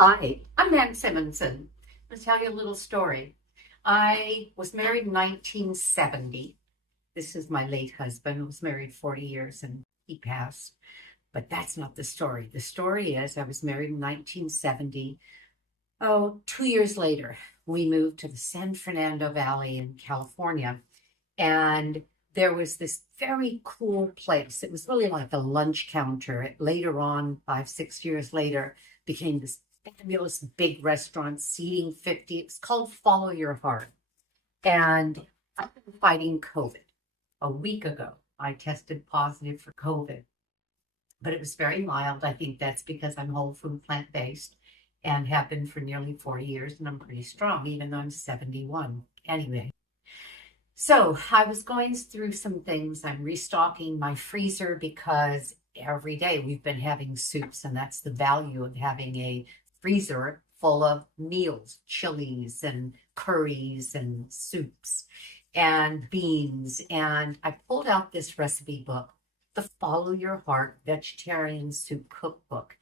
Hi, I'm Nan Simonsen. I'm going to tell you a little story. I was married in 1970. This is my late husband. I was married 40 years and he passed. But that's not the story. The story is I was married in 1970. Oh, 2 years later, we moved to the San Fernando Valley in California. And there was this very cool place. It was really like a lunch counter. Later on, 5, 6 years later, became this fabulous big restaurant, seating 50. It's called Follow Your Heart. And I've been fighting COVID. A week ago, I tested positive for COVID, but it was very mild. I think that's because I'm whole food plant-based and have been for nearly 4 years, and I'm pretty strong, even though I'm 71. Anyway, so I was going through some things. I'm restocking my freezer because every day we've been having soups, and that's the value of having a freezer full of meals, chilies and curries and soups and beans. And I pulled out this recipe book, the Follow Your Heart Vegetarian Soup Cookbook.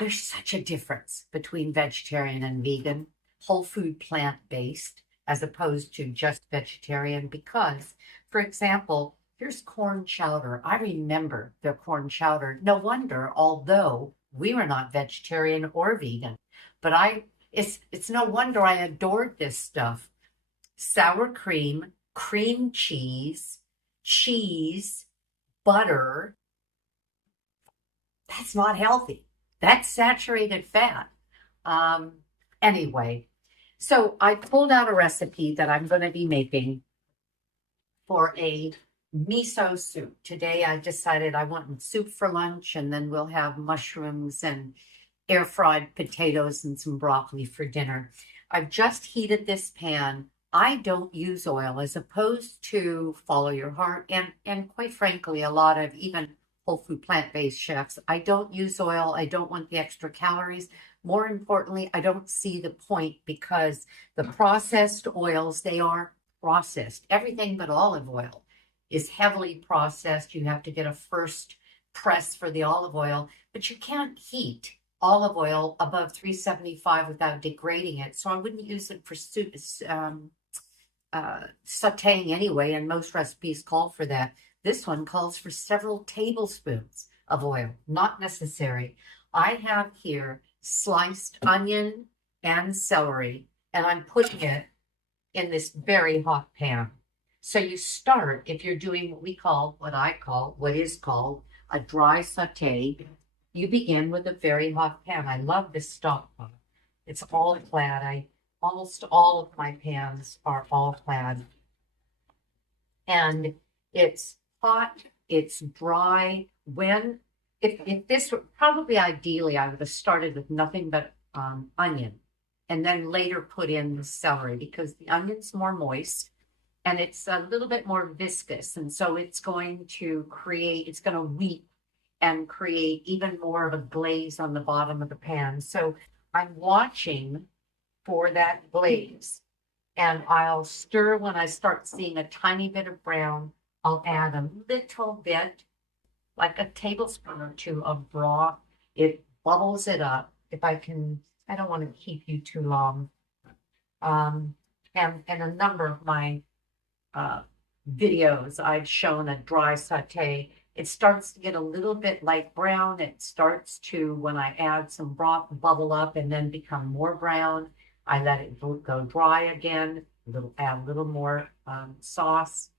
There's such a difference between vegetarian and vegan, whole food plant-based, as opposed to just vegetarian because, for example, here's corn chowder. I remember their corn chowder. No wonder, although we were not vegetarian or vegan, but it's no wonder I adored this stuff. Sour cream, cream cheese, butter. That's not healthy. That's saturated fat. Anyway, so I pulled out a recipe that I'm going to be making for a miso soup. Today I decided I want soup for lunch, and then we'll have mushrooms and air fried potatoes and some broccoli for dinner. I've just heated this pan. I don't use oil as opposed to Follow Your Heart and quite frankly, a lot of even whole food plant-based chefs. I don't use oil. I don't want the extra calories. More importantly, I don't see the point because the processed oils, they are processed. Everything but olive oil is heavily processed. You have to get a first press for the olive oil, but you can't heat olive oil above 375 without degrading it. So I wouldn't use it for soup, sauteing anyway, and most recipes call for that. This one calls for several tablespoons of oil, not necessary. I have here sliced onion and celery, and I'm putting it in this very hot pan. So you start, if you're doing what is called a dry saute, you begin with a very hot pan. I love this stock pot. It's all clad. Almost all of my pans are all clad. And it's hot, it's dry. If this were probably ideally, I would have started with nothing but onion and then later put in the celery because the onion's more moist and it's a little bit more viscous. And so it's going to weep and create even more of a glaze on the bottom of the pan. So I'm watching for that glaze, and I'll stir when I start seeing a tiny bit of brown. I'll add a little bit, like a tablespoon or two of broth. It bubbles it up. I don't want to keep you too long. And a number of my videos, I've shown a dry saute. It starts to get a little bit light brown. It starts to, when I add some broth, bubble up and then become more brown. I let it go dry again. Add a little more sauce,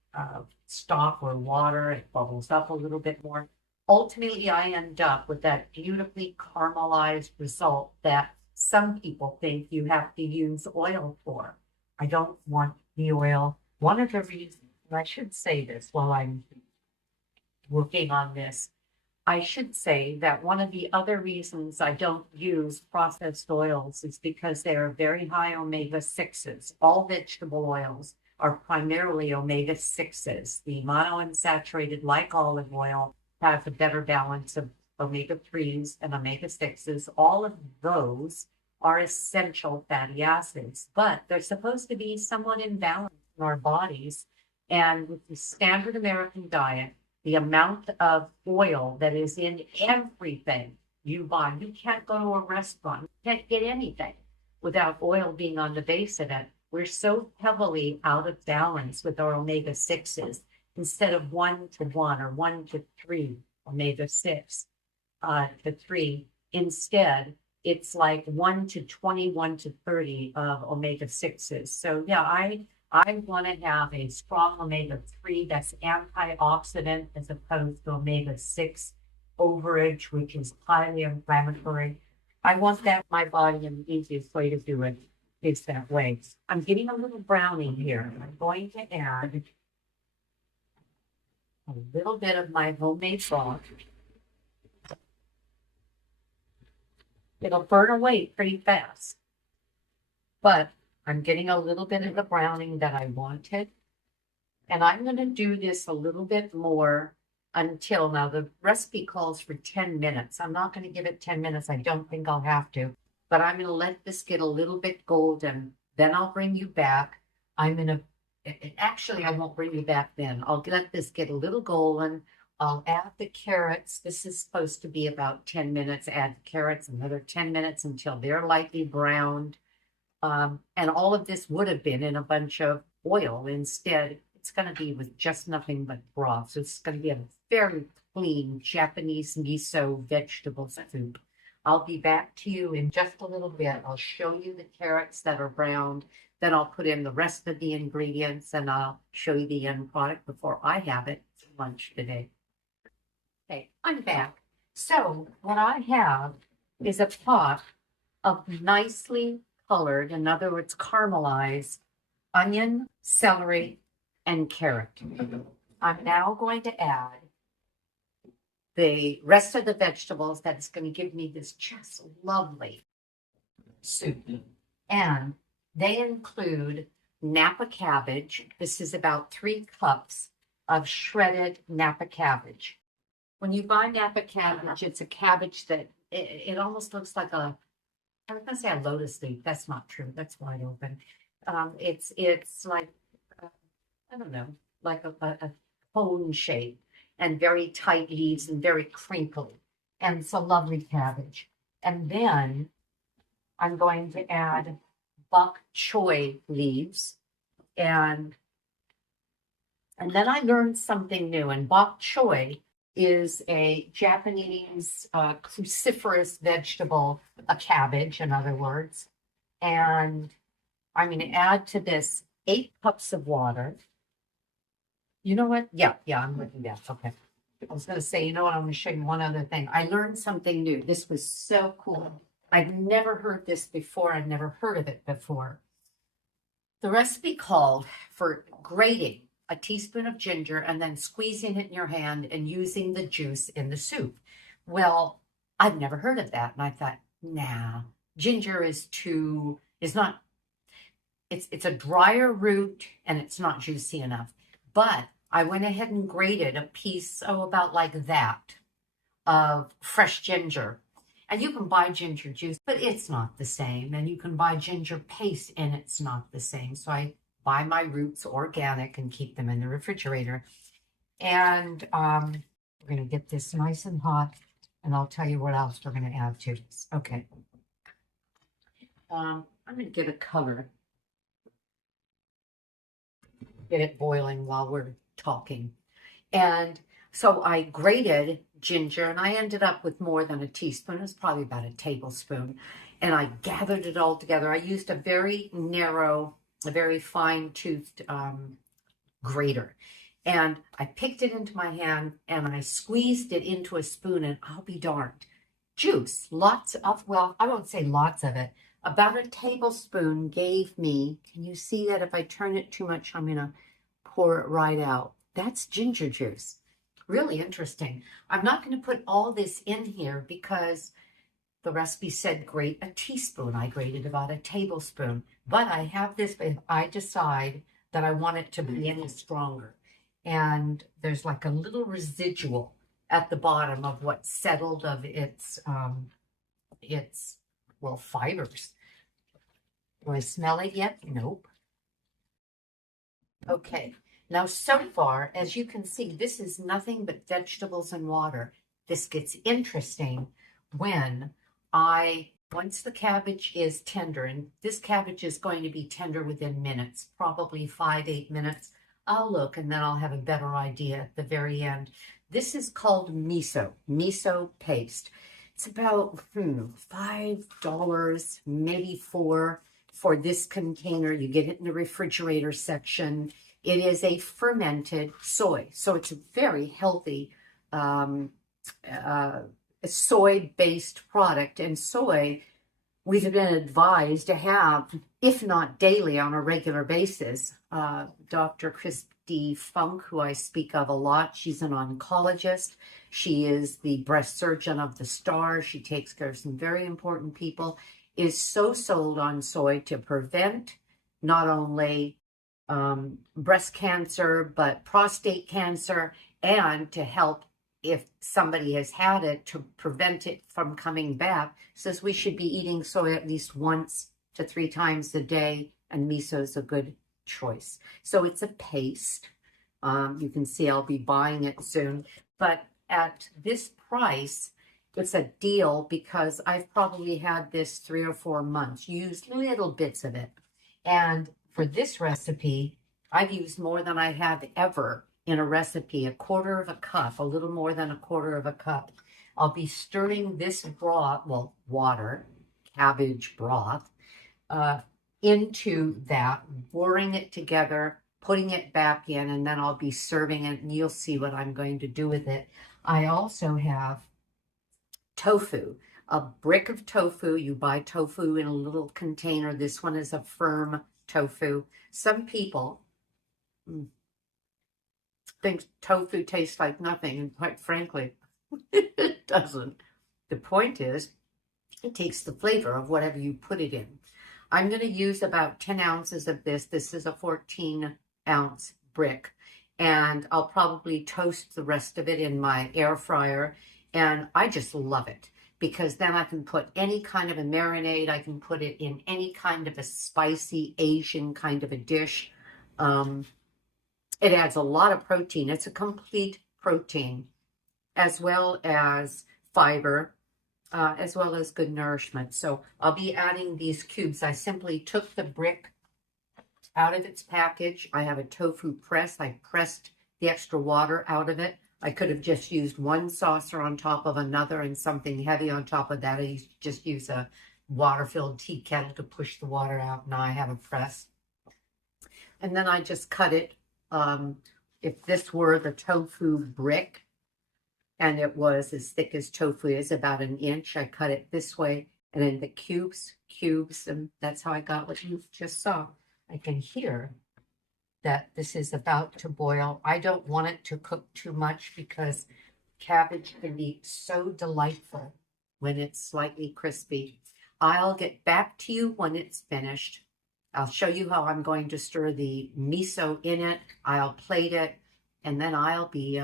stock or water. It bubbles up a little bit more. Ultimately, I end up with that beautifully caramelized result that some people think you have to use oil for. I don't want the oil. One of the reasons, and I should say this while I'm working on this, I should say that one of the other reasons I don't use processed oils is because they are very high omega-6s. All vegetable oils are primarily omega-6s. The monounsaturated, like olive oil, has a better balance of omega-3s and omega-6s. All of those are essential fatty acids, but they're supposed to be somewhat in balance in our bodies. And with the standard American diet, the amount of oil that is in everything you buy, you can't go to a restaurant can't get anything without oil being on the base of it. We're so heavily out of balance with our omega-6s. Instead of 1 to 1 or 1 to 3 omega-6 to 3, instead it's like 1 to 20, 1 to 30 of omega-6s. So yeah, I want to have a strong omega-3 that's antioxidant as opposed to omega-6 overage, which is highly inflammatory. I want that in my body, and the easiest way to do it is that way. I'm getting a little browning here. I'm going to add a little bit of my homemade broth. It'll burn away pretty fast, but I'm getting a little bit of the browning that I wanted. And I'm going to do this a little bit more until, now the recipe calls for 10 minutes. I'm not going to give it 10 minutes. I don't think I'll have to, but I'm going to let this get a little bit golden. Then I'll bring you back. Actually, I won't bring you back then. I'll let this get a little golden. I'll add the carrots. This is supposed to be about 10 minutes. Add the carrots, another 10 minutes until they're lightly browned. And all of this would have been in a bunch of oil. Instead, it's going to be with just nothing but broth. So it's going to be a very clean Japanese miso vegetable soup. I'll be back to you in just a little bit. I'll show you the carrots that are browned. Then I'll put in the rest of the ingredients and I'll show you the end product before I have it for lunch today. Okay, I'm back. So what I have is a pot of nicely colored, in other words, caramelized onion, celery, and carrot. I'm now going to add the rest of the vegetables that's going to give me this just lovely soup. And they include Napa cabbage. This is about 3 cups of shredded Napa cabbage. When you buy Napa cabbage, it's a cabbage that it almost looks like I was going to say a lotus leaf. That's not true. That's wide open. It's like, I don't know, like a cone shape and very tight leaves and very crinkly. And it's a lovely cabbage. And then I'm going to add bok choy leaves. And then I learned something new. And bok choy is a Japanese cruciferous vegetable, a cabbage, in other words. And I'm going to add to this 8 cups of water. You know what? Yeah, I'm going to do that. Okay. I was going to say, you know what? I'm going to show you one other thing. I learned something new. This was so cool. I've never heard this before. I've never heard of it before. The recipe called for grating a teaspoon of ginger and then squeezing it in your hand and using the juice in the soup. Well, I've never heard of that. And I thought, nah, ginger it's a drier root and it's not juicy enough. But I went ahead and grated a piece, about like that, of fresh ginger. And you can buy ginger juice, but it's not the same. And you can buy ginger paste and it's not the same. So I buy my roots organic and keep them in the refrigerator. And we're going to get this nice and hot. And I'll tell you what else we're going to add to this. Okay. I'm going to get a cover. Get it boiling while we're talking. And so I grated ginger and I ended up with more than a teaspoon. It was probably about a tablespoon. And I gathered it all together. I used a very narrow, a very fine-toothed grater. And I picked it into my hand and I squeezed it into a spoon, and I'll be darned. Juice, lots of, well, I won't say lots of it. About a tablespoon gave me, can you see that? If I turn it too much, I'm going to pour it right out. That's ginger juice. Really interesting. I'm not going to put all this in here because the recipe said grate a teaspoon. I grated about a tablespoon. But I have this if I decide that I want it to be any stronger. And there's like a little residual at the bottom of what settled of its fibers. Do I smell it yet? Nope. Okay. Now, so far, as you can see, this is nothing but vegetables and water. This gets interesting when I Once the cabbage is tender, and this cabbage is going to be tender within minutes, probably 5-8 minutes, I'll look and then I'll have a better idea at the very end. This is called miso paste. It's about $5, maybe $4 for this container. You get it in the refrigerator section. It is a fermented soy, so it's a very healthy soy-based product. And soy, we've been advised to have, if not daily, on a regular basis. Dr. Christy Funk, who I speak of a lot, she's an oncologist. She is the breast surgeon of the star. She takes care of some very important people, is so sold on soy to prevent not only breast cancer, but prostate cancer, and to help if somebody has had it, to prevent it from coming back. Says we should be eating soy at least 1 to 3 times a day, and miso is a good choice. So it's a paste. You can see I'll be buying it soon, but at this price, it's a deal because I've probably had this 3 or 4 months, used little bits of it. And for this recipe, I've used more than I have ever in a recipe, 1/4 of a cup, a little more than 1/4 of a cup. I'll be stirring this broth, well, water, cabbage broth, into that, boiling it together, putting it back in, and then I'll be serving it, and you'll see what I'm going to do with it. I also have tofu, a brick of tofu. You buy tofu in a little container. This one is a firm tofu. Some people think tofu tastes like nothing, and quite frankly, it doesn't. The point is, it takes the flavor of whatever you put it in. I'm going to use about 10 ounces of this. This is a 14-ounce brick, and I'll probably toast the rest of it in my air fryer, and I just love it because then I can put any kind of a marinade. I can put it in any kind of a spicy Asian kind of a dish. It adds a lot of protein. It's a complete protein, as well as fiber, as well as good nourishment. So I'll be adding these cubes. I simply took the brick out of its package. I have a tofu press. I pressed the extra water out of it. I could have just used one saucer on top of another and something heavy on top of that. I just use a water-filled tea kettle to push the water out. Now I have a press. And then I just cut it. If this were the tofu brick and it was as thick as tofu is, about 1 inch, I cut it this way and in the cubes, and that's how I got what you just saw. I can hear that this is about to boil. I don't want it to cook too much because cabbage can be so delightful when it's slightly crispy. I'll get back to you when it's finished. I'll show you how I'm going to stir the miso in it. I'll plate it, and then I'll be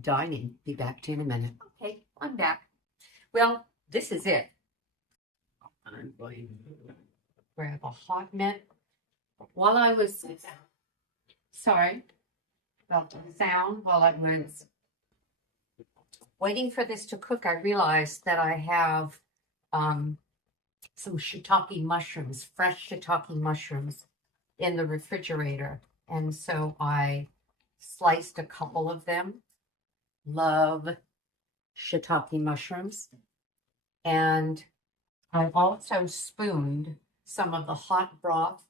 dining. Be back to you in a minute. Okay, I'm back. Well, this is it. I'm going to grab a hot mitt. While I was, sorry about the sound, while I was waiting for this to cook, I realized that I have some shiitake mushrooms, fresh shiitake mushrooms in the refrigerator. And so I sliced a couple of them. Love shiitake mushrooms. And I also spooned some of the hot broth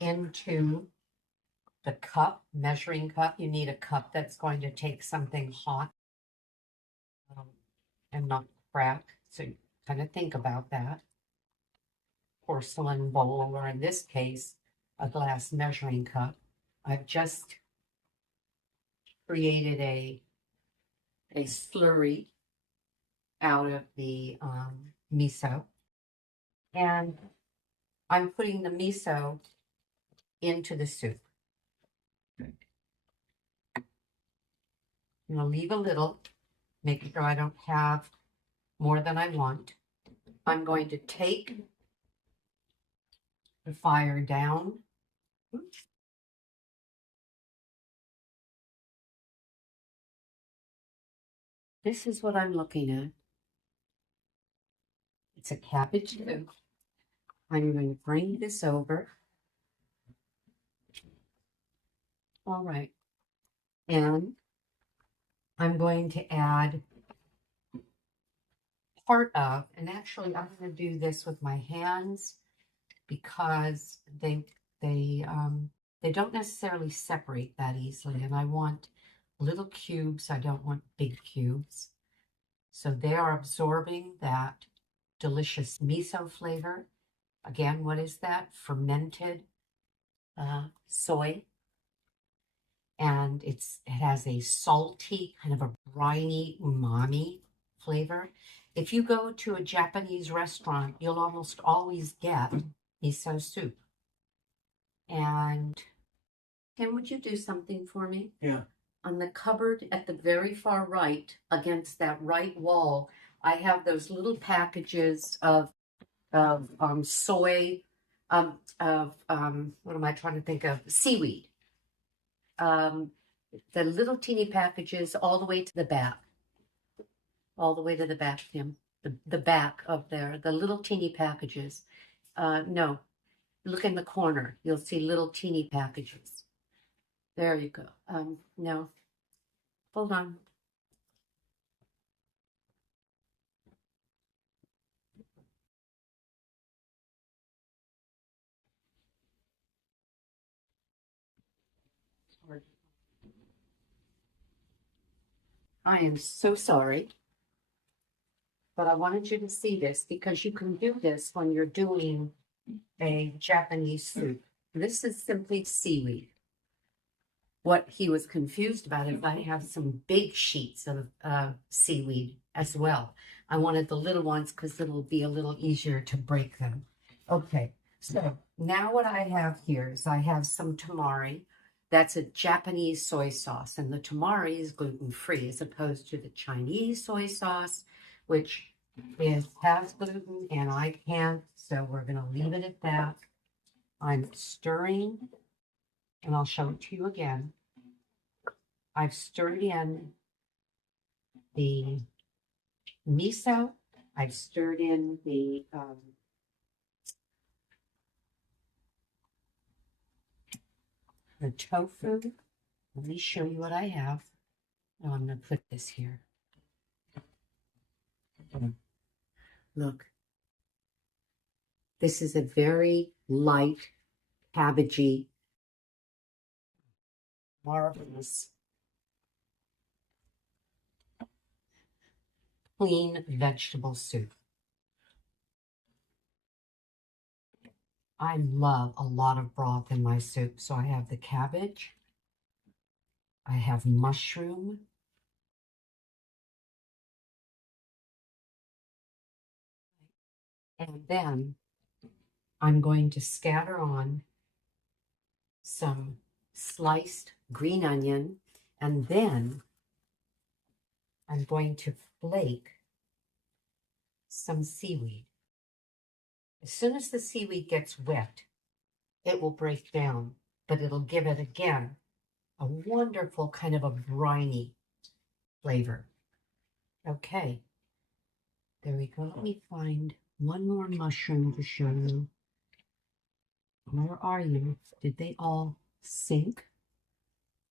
into the cup, measuring cup. You need a cup that's going to take something hot and not crack. So you kind of think about that. Porcelain bowl, or in this case, a glass measuring cup. I've just created a slurry out of the miso, and I'm putting the miso into the soup. I'm going to leave a little, make sure I don't have more than I want. I'm going to take the fire down. This is what I'm looking at. It's a cabbage soup. I'm going to bring this over. All right. And I'm going to add part of, and actually I'm going to do this with my hands because they don't necessarily separate that easily, and I want little cubes. I don't want big cubes. So they are absorbing that delicious miso flavor. Again, what is that? Fermented soy. And it has a salty, kind of a briny umami flavor. If you go to a Japanese restaurant, you'll almost always get miso soup. And Ken, would you do something for me? Yeah. On the cupboard at the very far right, against that right wall, I have those little packages of soy, what am I trying to think of? Seaweed. The little teeny packages all the way to the back. All the way to the back, Tim. The back of there, the little teeny packages. No, look in the corner. You'll see little teeny packages. There you go. No, hold on. I am so sorry, but I wanted you to see this because you can do this when you're doing a Japanese soup. This is simply seaweed. What he was confused about is I have some big sheets of seaweed as well. I wanted the little ones because it'll be a little easier to break them. Okay, so now what I have here is I have some tamari. That's a Japanese soy sauce, and the tamari is gluten-free as opposed to the Chinese soy sauce, which has gluten, and I can't, so we're going to leave it at that. I'm stirring, and I'll show it to you again. I've stirred in the miso. I've stirred in the tofu. Let me show you what I have. Now I'm going to put this here. Look. This is a very light, cabbagey, marvelous, clean vegetable soup. I love a lot of broth in my soup. So I have the cabbage. I have mushroom. And then I'm going to scatter on some sliced green onion. And then I'm going to flake some seaweed. As soon as the seaweed gets wet, it will break down, but it'll give it, again, a wonderful kind of a briny flavor. Okay, there we go. Let me find one more mushroom to show you. Where are you? Did they all sink?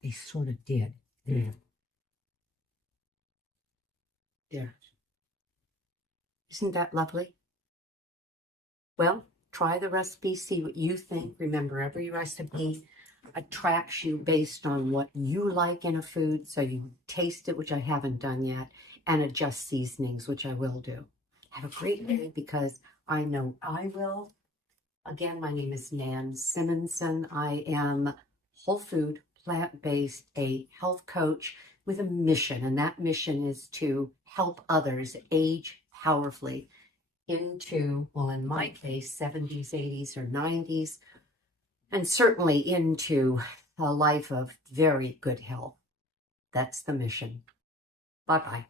They sort of did. There. There. Isn't that lovely? Well, try the recipe, see what you think. Remember, every recipe attracts you based on what you like in a food. So you taste it, which I haven't done yet, and adjust seasonings, which I will do. Have a great day because I know I will. Again, my name is Nan Simonsen. I am whole food, plant-based, a health coach with a mission, and that mission is to help others age powerfully into, well, in my case, 70s, 80s, or 90s, and certainly into a life of very good health. That's the mission. Bye-bye.